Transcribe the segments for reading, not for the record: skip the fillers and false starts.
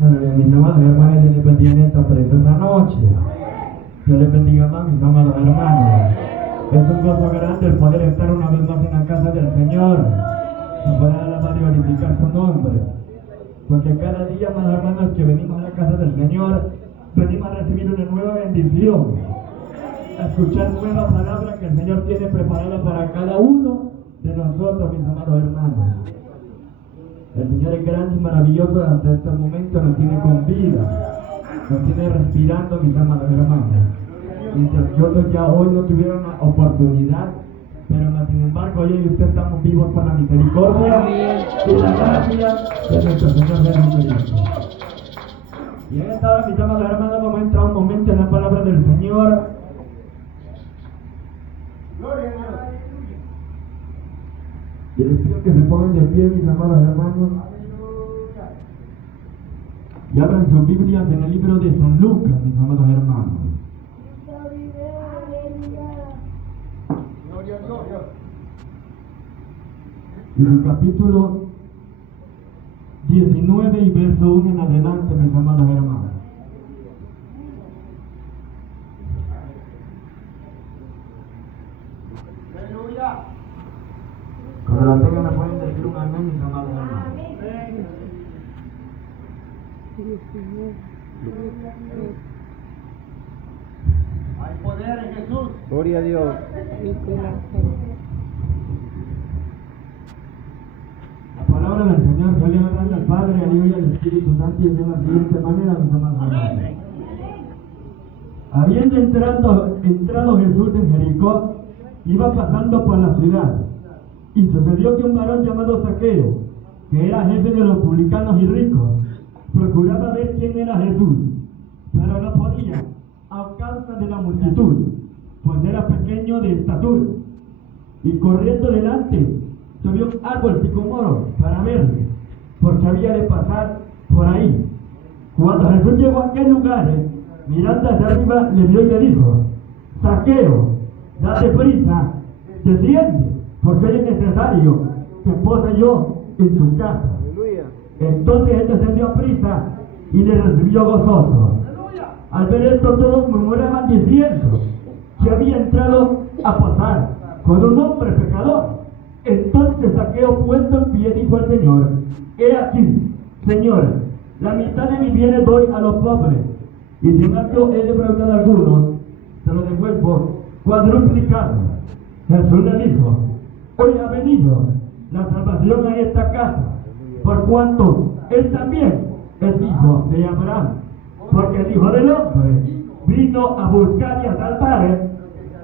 Aleluya, mis amados hermanos, Dios les bendiga en esta preciosa noche. Dios les bendiga más, mis amados hermanos. Es un gozo grande el poder estar una vez más en la casa del Señor, y poder alabar y glorificar su nombre. Porque cada día, amados hermanos, que venimos a la casa del Señor, venimos a recibir una nueva bendición, a escuchar nuevas palabras que el Señor tiene preparadas para cada uno de nosotros, mis amados hermanos. El Señor es grande y maravilloso. Hasta este momento nos tiene con vida, nos tiene respirando, mis amados hermanos. Y nosotros ya hoy no tuvieron la oportunidad, pero sin embargo hoy y usted estamos vivos por la misericordia y la gracia de nuestro Señor Jesucristo. Y en esta hora, mis amados hermanos, vamos a entrar un momento en la palabra del Señor. Y les pido que se pongan de pie, mis amados hermanos, y abran sus Biblias en el libro de San Lucas, mis amados hermanos. En el capítulo 19 y verso 1 en adelante, mis amados hermanos. Cuando la tengan me pueden decir un amén, mis amados hermanos. Hay poder en Jesús. Gloria a Dios. La palabra del Señor, yo le doy al Padre, al Hijo y al Espíritu Santo, y de la siguiente manera, mis amados hermanos. Habiendo entrado Jesús en Jericó, iba pasando por la ciudad. Y sucedió que un varón llamado Zaqueo, que era jefe de los publicanos y ricos, procuraba ver quién era Jesús, pero no podía, a causa de la multitud, pues era pequeño de estatura. Y corriendo delante, subió un árbol sicomoro para verle, porque había de pasar por ahí. Cuando Jesús llegó a aquel lugar, mirando hacia arriba, le vio y le dijo: Zaqueo, date prisa, desciende, porque hoy es necesario que pose yo en tu casa. Aleluya. Entonces él descendió a prisa y le recibió gozoso. Al ver esto, todos murmuraban diciendo que había entrado a posar con un hombre pecador. Entonces Zaqueo, puesto en pie, dijo al Señor: He aquí, Señor, la mitad de mis bienes doy a los pobres, y si en algo he defraudado a algunos, se lo devuelvo cuadruplicado. Jesús le dijo: Hoy ha venido la salvación a esta casa, por cuanto él también es hijo de Abraham, porque el Hijo del Hombre vino a buscar y a salvar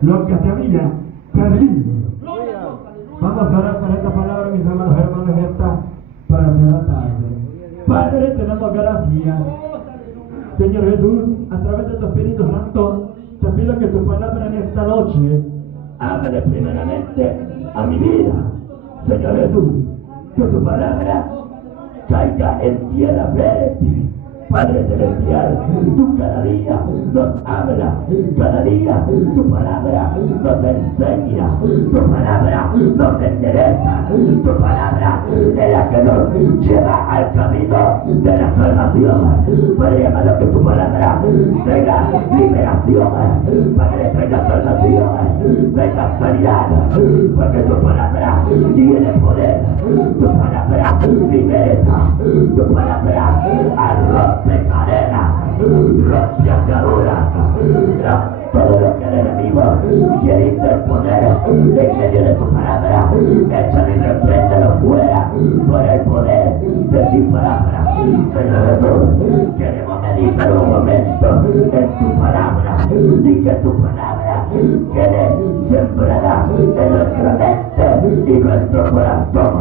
lo que se había perdido. Vamos a orar por esta palabra, mis amados hermanos, esta para esta tarde. Padre, te damos gracias, Señor Jesús, a través de tu Espíritu Santo. Te pido que tu palabra en esta noche hable primeramente a mi vida, Señor Jesús, que tu palabra caiga en tierra fértil. Padre celestial, tú cada día nos hablas, cada día tu palabra nos enseña, tu palabra nos endereza, tu palabra es la que nos lleva al camino de la salvación. Padre amado, que tu palabra traiga liberación, Padre, traiga salvación, traiga sanidad, porque tu palabra tiene poder, tu palabra liberta, tu palabra arroja cadena, rompe ataduras, todo lo que el enemigo quiere interponer en medio de tu palabra, échale y repréndelo fuera por el poder de tu palabra. Señor Jesús, queremos meditar un momento en tu palabra y que tu palabra quede sembrada en nuestra mente y nuestro corazón,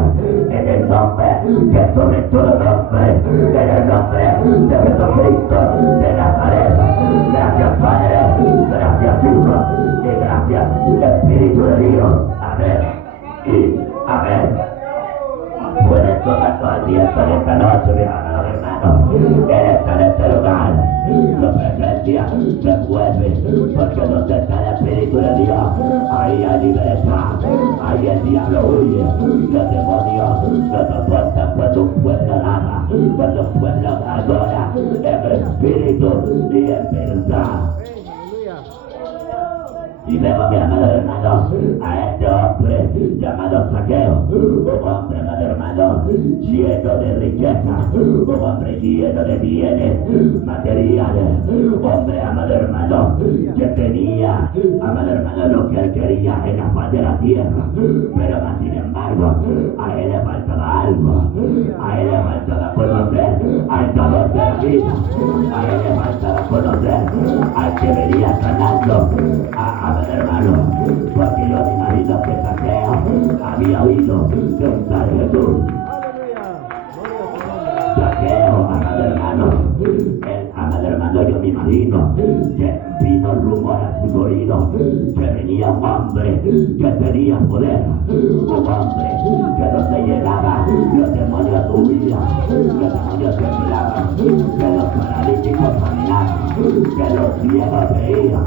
en el nombre que sobre todo nombre, en el nombre de Jesucristo de Nazaret. Gracias, Padre, gracias, Hijo, y gracias, Espíritu de Dios. Amén y amén. Puedes tomar todo el día en esta noche, mis amados hermanos. Él está en este lugar. Su presencia se mueve, porque donde está el Espíritu de Dios, ahí hay libertad, ahí el diablo huye, los demonios no soportan cuando un pueblo alaba, cuando el pueblo adora en espíritu y en verdad. Y vemos, mi amado hermano, a este hombre llamado Zaqueo, un hombre, amado hermano, lleno de riqueza, un hombre lleno de bienes materiales, un hombre, amado hermano, que tenía, amado hermano, lo que él quería en la faz de la tierra, pero más sin embargo, a él le faltaba algo, a él le faltaba conocer al dador de la vida, a él le faltaba conocer al que venía sanando a hermano, porque yo me imagino que Zaqueo había oído de un tal Jesús. Zaqueo, amado hermano, yo me imagino que vino rumor a sus oídos que venía un hombre que tenía poder, un hombre que donde llegaba los demonios huían, los demonios temblaban, que los paralíticos caminaban, que los ciegos veían,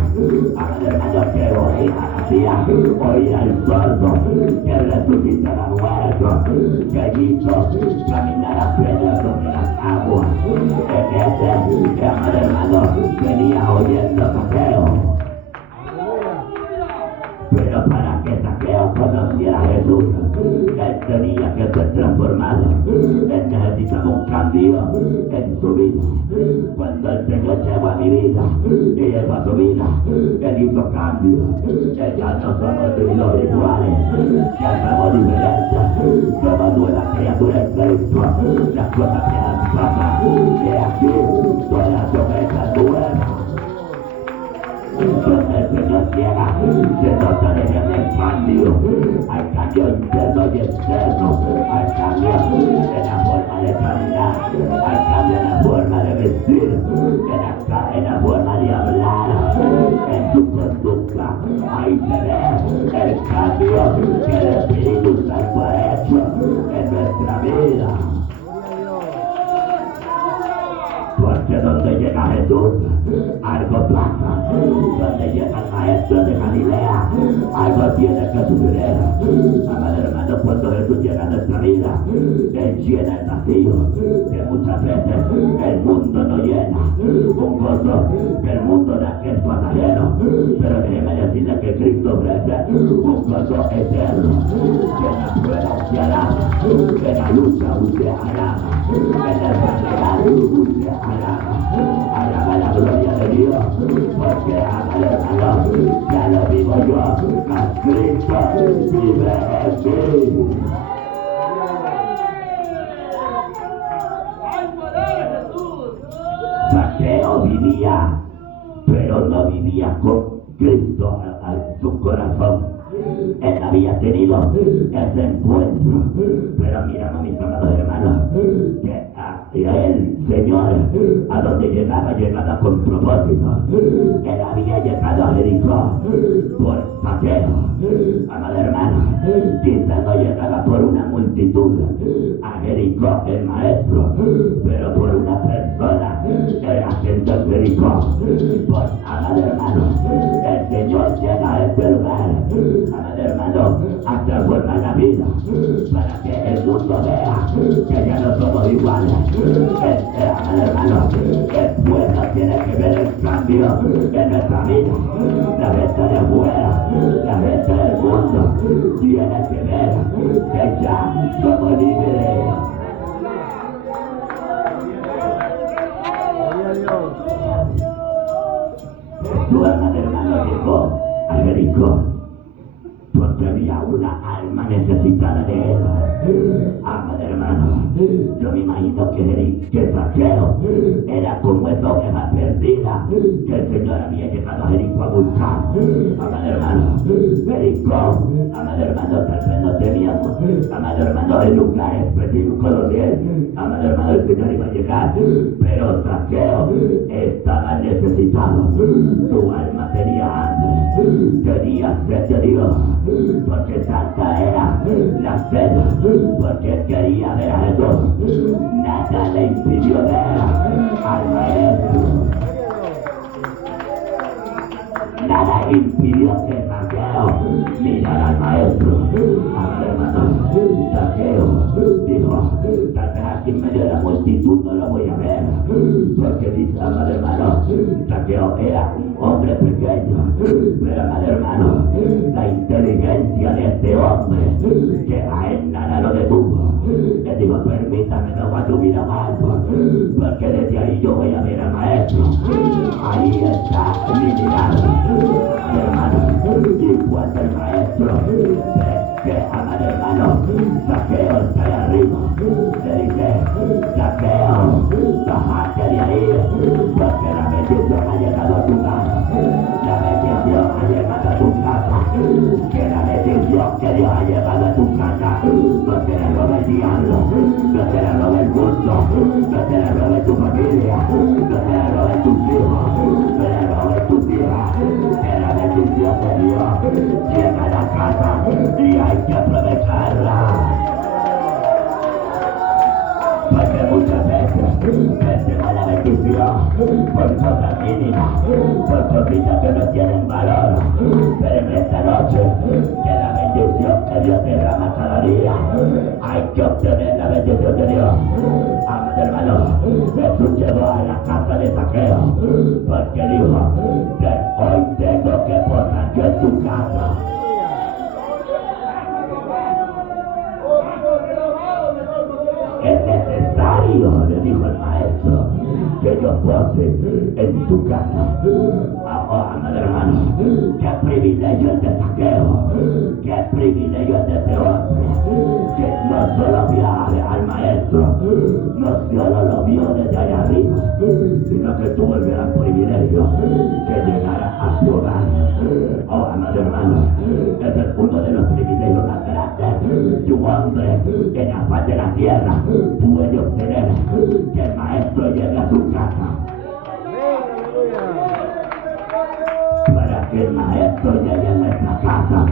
amado hermano, que oía el sordo, que resucitara muerto, que hizo caminar a piedras sobre las aguas. En ese, amado hermano, venía oyendo Zaqueo. Pero para que Zaqueo conociera a Jesús, él tenía que ser transformado. Él necesitaba un cambio en su vida. Cuando el Señor llegó a mi vida y llegó a su vida, Él hizo cambios. Ya no somos los iguales, ya somos diferentes. Somos nuevas criaturas en Cristo. Las cosas que han pasado, de aquí, todas son hechas nuevas. Donde el Señor llega, se nota de el cambio, al cambio interno y externo, al cambio en la forma de caminar, al cambio en la forma de vestir, en la forma de hablar, en tu conducta. Ahí se ve el cambio que el Espíritu Santo ha hecho en nuestra vida. Porque donde llega Jesús, algo pasa. Donde llega el maestro de Galilea, algo tiene que suceder. Amado hermano, cuando Jesús llega a nuestra vida, Él llena el vacío que muchas veces el mundo no llena. Un gozo que el no da que es pasajero, pero déjeme decirle que Cristo ofrece un gozo eterno, que en la prueba usted alaba, que en la lucha usted alaba, que en la enfermedad usted alaba la gloria de Dios, porque ama hermano, ya lo digo yo, mas Cristo vive en mí. Zaqueo vivía, pero no vivía con Cristo en su corazón. Él había tenido ese encuentro, pero miramos, mis amados hermanos, que hacia el Señor, a donde llegaba con propósito. Él había llegado a Jericó por Zaqueo, amado hermano, quizás no llegaba por una multitud a Jericó el maestro, pero por una persona que era gente de Jericó. Pues, amado hermano, el Señor llega a este lugar, amado hermano, a transformar la vida, para que el mundo vea que ya no somos iguales. Amado hermano, el pueblo tiene que ver el cambio en nuestra vida. La gente de afuera, la gente del mundo, tiene que ver que ya somos libres. Tu hermano llegó a Jericó porque había una alma necesitada de él. Amado hermano, yo me imagino que Zaqueo era como esa oveja perdida que el Señor había llegado a Jericó a buscar. Amado hermano, Jericó, amado hermano, tal vez no teníamos, amado hermano, el lugar específico donde él, amado hermano, el Señor iba a llegar, pero Zaqueo estaba necesitado. Su alma tenía hambre, tenía sed de Dios, porque tanta era la sed, porque quería ver a Jesús. Nada le impidió ver al maestro. Nada impidió que Zaqueo mirara al maestro. Amado hermano, Zaqueo dijo, tal vez aquí en medio de la multitud multitud no lo voy a ver, porque dice, amado hermano, Zaqueo era un hombre pequeño, pero amado hermano, la inteligencia de este hombre, que a él nada lo detuvo, le digo, permítame, no va a subir a algo, porque desde ahí yo voy a ver al maestro. Ahí está mi mirada, hermano, y cuando el maestro que amado hermano, Zaqueo está ahí arriba, le dice, Zaqueo, bájate de ahí, porque la bendición ha llegado a tu casa, la bendición ha llegado a tu casa, que la bendición que Dios ha llegado a tu casa, no te la roba el diablo, no te la roba el mundo, no te la roba tu familia, no te la roba tus hijos, no te la roba tus hijas, que la bendición de Dios llega a la casa y hay que aprovecharla. Porque muchas veces perdemos la bendición por cosas mínimas, por cositas que no tienen valor. Pero en esta noche, que la bendición que Dios derrama cada día, hay que obtener la bendición de Dios. Amado hermano, Jesús llegó a la casa de Zaqueo, porque dijo que hoy tengo que posar yo en tu casa. Es necesario, le dijo el maestro, que yo pose en tu casa. Amado hermano, qué privilegio el de Zaqueo, qué privilegio el de este hombre, que no solo vio al maestro, no solo lo vio desde allá arriba, sino que tuvo el gran privilegio que llegara a su hogar. Oh, amado hermano, ese es uno de los privilegios más grandes de un hombre en la faz de la tierra puede obtener, que el maestro llegue a su casa. Para que el maestro llegue a nuestra casa,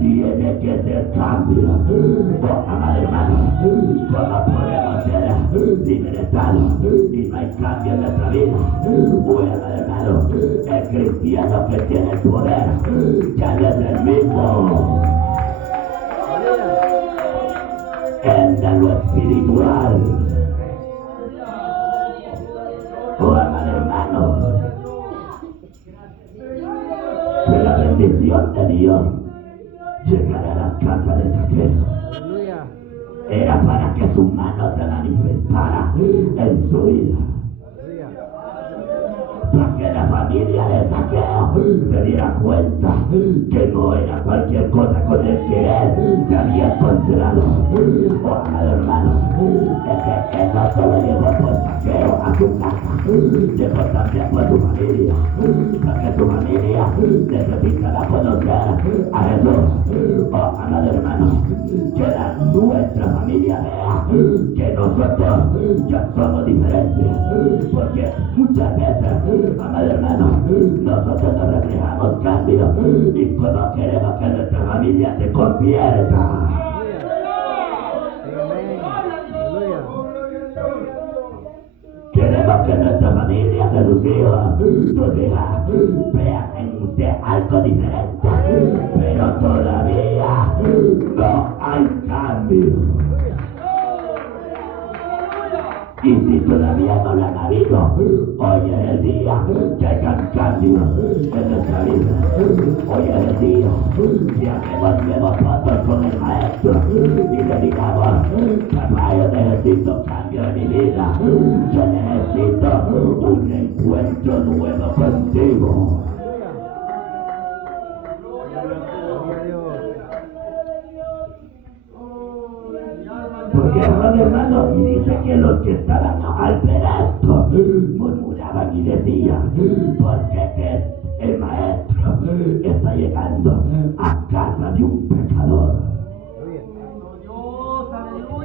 tiene que ser cambio. Oh, amado hermano, ¿cómo podemos ser libertados y no hay cambio en nuestra vida? Bueno, amado hermano, el cristiano que tiene el poder ya no es el mismo. En lo espiritual. Oh, amado hermano, que la bendición de Dios llegara a la casa de Zaqueo. Era para que su mano se manifestara en su vida. Para que la familia de Zaqueo se diera cuenta que no era cualquier cosa con el que él se había encontrado. Oh, amado hermano, es que él no solo llevó por Zaqueo a su casa, llevó también por su familia, porque su familia necesitaba conocer a Jesús. Oh, amado hermano, que nuestra familia vea que nosotros ya somos diferentes, porque muchas veces, amado hermano, nosotros no reflejamos cambio y como queremos que nuestra familia se convierta. Queremos que nuestra familia, que sus hijas, vean en usted algo diferente, pero todavía no hay cambio. Y si todavía no la han habido, hoy es el día que hagan cambios en nuestra vida. Hoy es el día que hacemos fotos con el maestro y le digamos, papá, yo necesito cambio en mi vida. Yo necesito un encuentro nuevo contigo. Porque hermano, y dice que los que estaban al ver esto murmuraban y decían, porque que el maestro está llegando a casa de un pecador.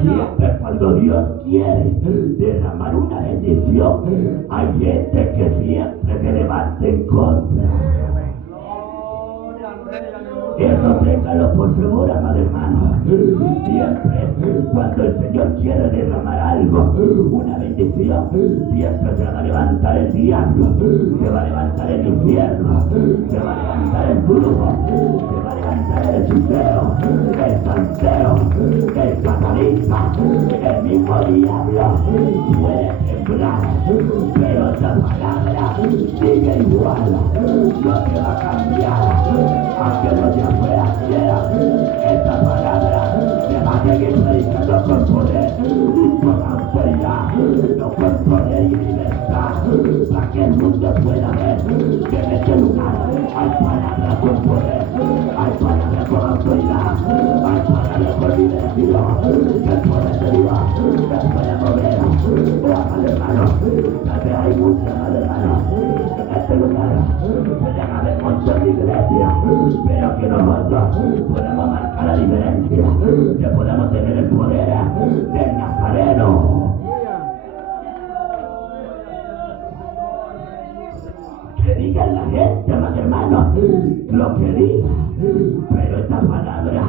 Siempre cuando Dios quiere derramar una bendición, hay gente que siempre se levanta en contra. Eso téngalo por seguro, amado hermano. Siempre, cuando el Señor quiere derramar algo, una bendición, siempre se va a levantar el diablo, se va a levantar el infierno, se va a levantar el brujo, se va a levantar el hechicero, el santero, el satanista, el mismo diablo puede temblar, pero esa palabra sigue igual, no se va a cambiar, aunque los de afuera quieran, esa palabra se va a seguir predicando con poder y con autoridad, no con poder y libertad, para que el mundo pueda ver que en este lugar hay palabras con poder, hay palabras con autoridad, hay palabras con liberación, que el poder de Dios se puede mover. Amado hermano, tal vez hay muchos, amado hermano, en este lugar pueden haber muchas iglesias, pero que nosotros podemos marcar la diferencia, que podemos tener el poder del Nazareno. Que diga la gente, amado hermano, lo que diga, pero esta palabra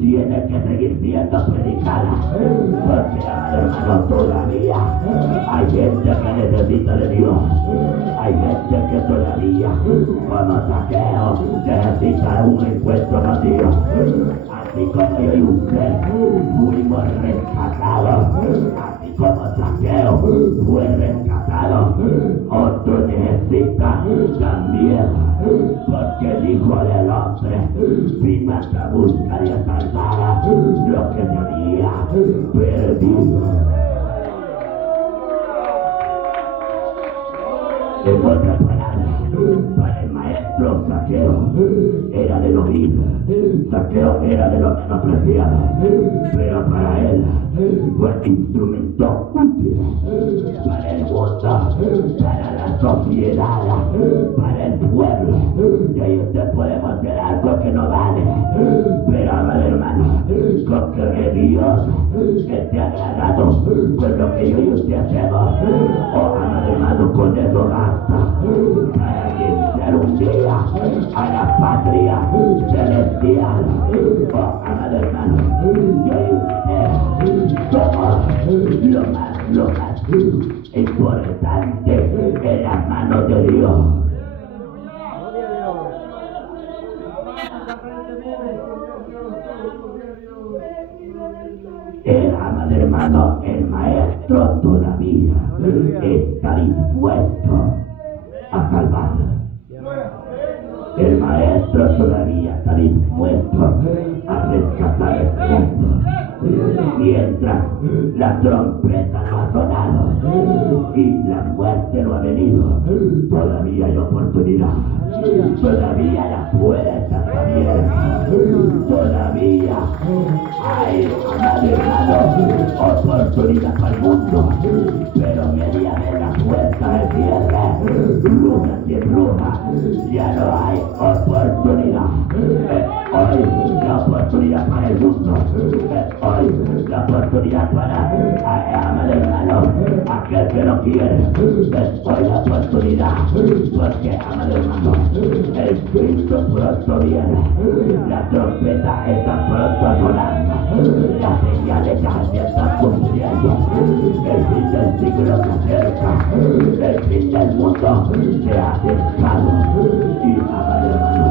tiene que seguir siendo predicada, porque, amado hermano, todavía hay gente que necesita de Dios, hay gente que todavía, como Zaqueo, necesita un encuentro con Dios. Así como yo y usted fuimos rescatados, así como Zaqueo fue rescatado, otro necesita también, porque el Hijo del Hombre vino a buscar y a salvar lo que se había perdido. En otras palabras, para el maestro Zaqueo era de lo vil, Zaqueo era de lo menospreciado, pero para él fue instrumento útil para el mundo, para la sociedad, para el pueblo. Y ahí usted podemos hacer algo que no vale, pero amado hermano, con que Dios esté agradado con lo que yo y usted hacemos, oh amado hermano, con eso basta para vencer un día a la patria celestial. Oh amado hermano, yo y usted somos lo más importante en las manos de Dios. Amado hermano, el maestro todavía está dispuesto a salvar. El maestro todavía está dispuesto a rescatar el mundo. Mientras la trompeta no ha sonado y la muerte no ha venido, todavía hay oportunidad. Todavía las puertas están abiertas. Todavía hay, amado hermano, oportunidad para el mundo. Pero media vez la puerta se cierra, bruja y bruja, ya no hay oportunidad. Hoy la oportunidad para el mundo. Hoy la oportunidad para, amado hermano, aquel que no quiere. Hoy la oportunidad, porque, amado hermano, el Cristo pronto viene, la trompeta está pronto sonando, las señales ya se están cumpliendo, el fin del siglo se acerca, el fin del mundo se ha acercado, y amado hermano,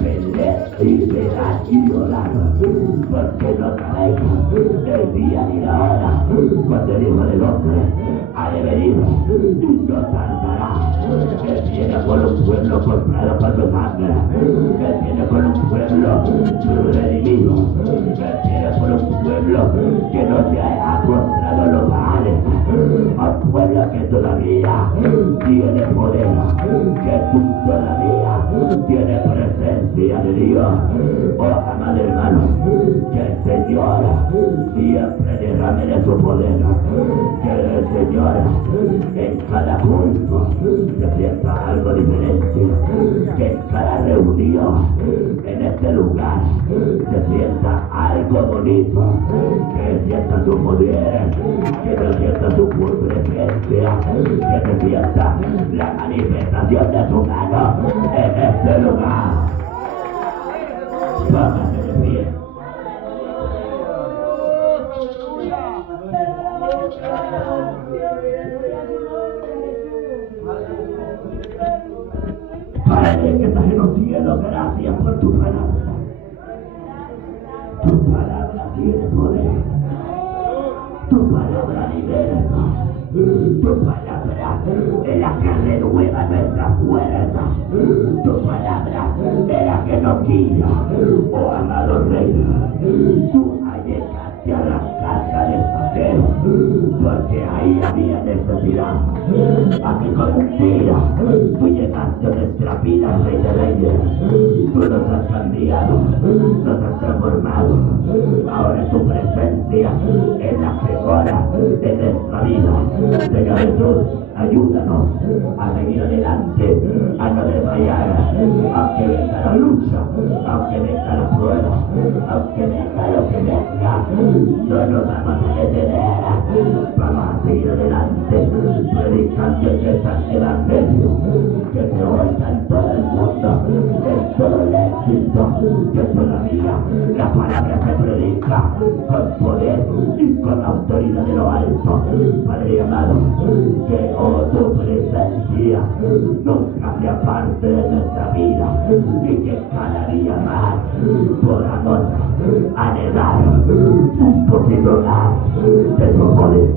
vender y verar y llorar, porque no sabéis el día ni la hora cuando el Hijo del Hombre ha de venir y no tardará. Él viene por un pueblo comprado por su sangre, Él viene por un pueblo redimido, Él viene por un pueblo que no se ha postrado en los baales, un pueblo que todavía tiene poder, que todavía tiene presencia de Dios. Oh amado hermano, que el Señor siempre derrame de su poder, que el Señor en cada culto se sienta algo diferente, que en cada reunión en este lugar se sienta algo bonito, que sienta su poder, que se sienta su presencia, que se sienta la manifestación de su mano en este lugar. Póngase de pie. Padre que estás en los cielos, gracias por tu palabra. Tu palabra tiene poder. Tu palabra liberta. Tu palabra es la que renueva nuestra fuerza. Tu palabra es la que nos guía. Oh amado Rey, tú llegaste a la casa del Saqueo, porque ahí había necesidad. Aquí con un día, tú llegaste a nuestra vida, Rey de Reyes. Tú nos has cambiado, nos has transformado. Ahora tu presencia es la mejora de nuestra vida. Señor Jesús, ayúdanos a seguir adelante, a no desmayar, aunque venga la lucha, aunque venga la prueba, aunque venga lo que venga, no nos vamos a detener, vamos a seguir adelante, predicando el evangelio, que se oiga en todo el mundo, en todo el éxito, que todavía la palabra se predica con poder y con autoridad de lo alto. Padre amado, que tu presencia nunca se aparte de nuestra vida y que cada día más podamos anhelar un poquito más de tu poder.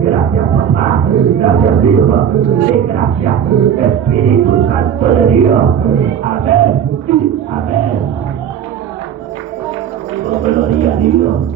Gracias papá, gracias Hijo y gracias Espíritu Santo de Dios. Amén y amén. Oh, gloria a Dios.